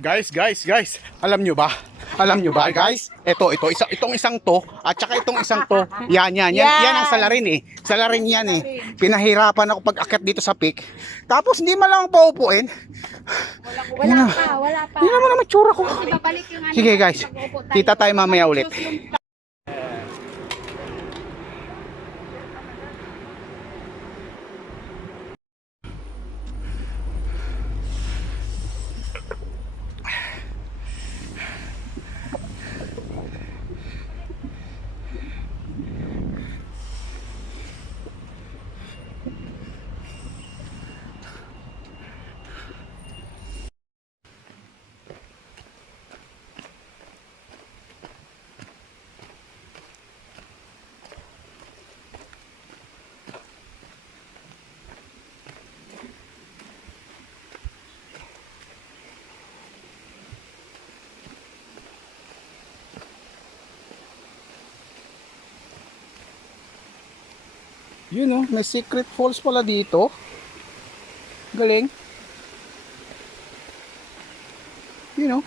Guys, alam nyo ba? Alam nyo ba, guys? Itong isang to, at saka itong isang to, yan ang salarin eh. Salarin yan eh. Pinahirapan ako pag-akyat dito sa peak. Tapos hindi man lang paupuin. Wala pa. Hindi naman ang matsura ko. Babalik yung ano. Sige guys, kita tayo mamaya ulit. Yun oh, may secret falls pala dito. Galing. Yun oh.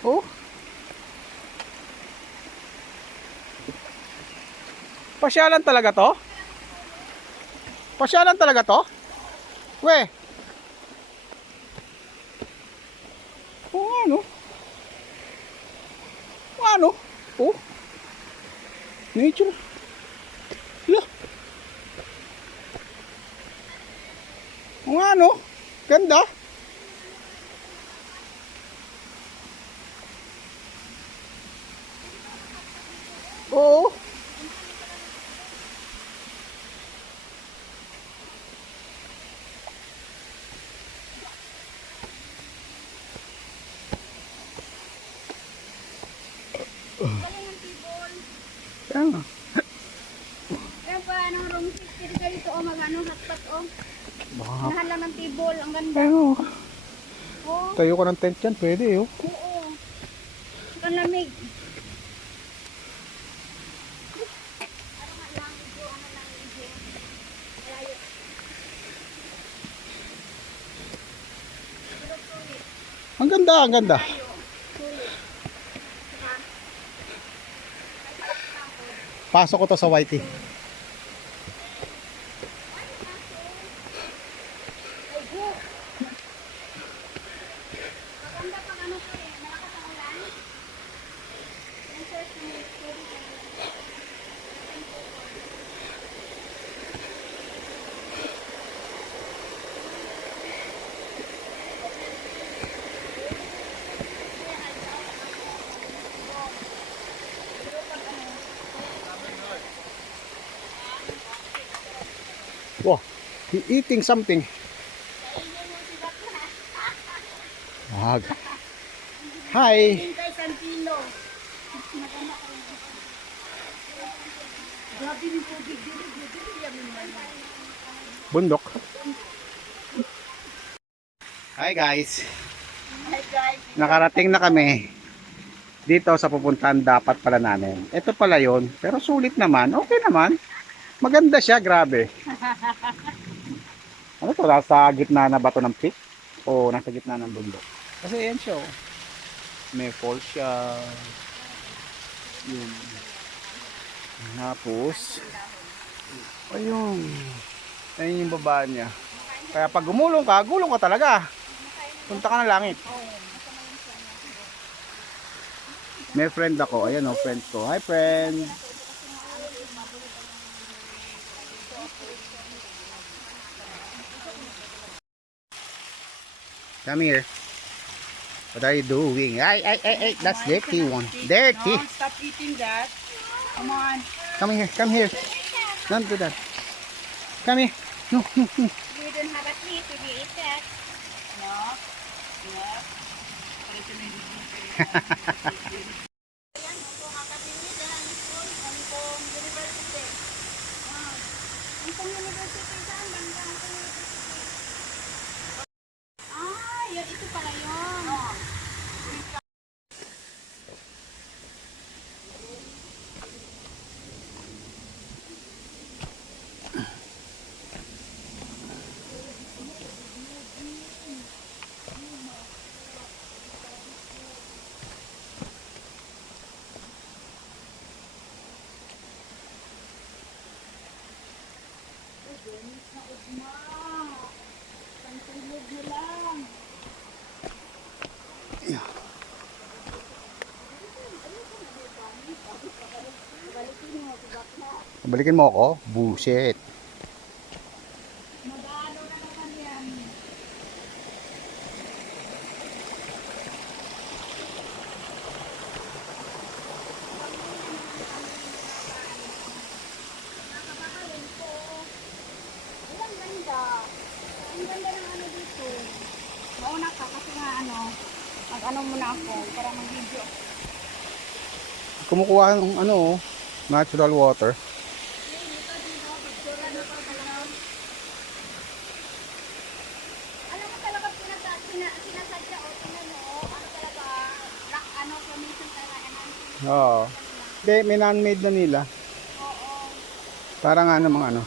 Oh. Pasyalan talaga to? Pasyalan talaga to? We. Oh, ano? Ano? Oh. Nature. Look. Ano? Ganda. Oo. Kaya Kaya pa, anong room 60 kayo ito o mag-ano, hotpot o. baka Nahan lang ng table, ang ganda. ano, Oh, tayo ko ng tent yan, pwede oh. oo. Ang lamig. Ang ganda, ang ganda. Pasok ko to sa YT. Maganda pag ano ko eh, malakas ang ulan. Yung search mo, Wow, he eating something. Wag. Hi. hintay isang kilo. Grabe yung tubig dito. Bundok. Hi guys. Hi guys. Nakarating na kami dito sa pupuntahan dapat pala namin. Ito pala yon, pero sulit naman. Okay naman. Maganda siya, grabe. Ano to, nasa gitna na ba to ng peak? O nasa gitna ng bundok? Kasi yan siya oh. May falls siya. Yun. Tapos, ayun. Ayun yung baba niya. Kaya pag gulong ka talaga. Punta ka ng langit. May friend ako. Ayan o, friend ko. Hi friend. Come here. What are you doing? Ay, that's dirty one. Dirty. No, stop eating that. Come on. Come here. Don't do that. Come here. No. You don't have a teeth if you eat that. No. Yes. Ah, yun, ito pala yun. Balikin mo ako? Bullshit. Mag-ano na naman yan. Nakakakalin ko. Ang ganda. Ang ganda ng ano dito. Mauna ka kasi nga ano, mag-ano muna ako para mag-video. Kumukuha ng ano, natural water. Alam mo talaga sinasadya o ano talaga, ano, formation talaga naman. Oo. Hindi, may man-made na nila. Oo. Para nga namang ano.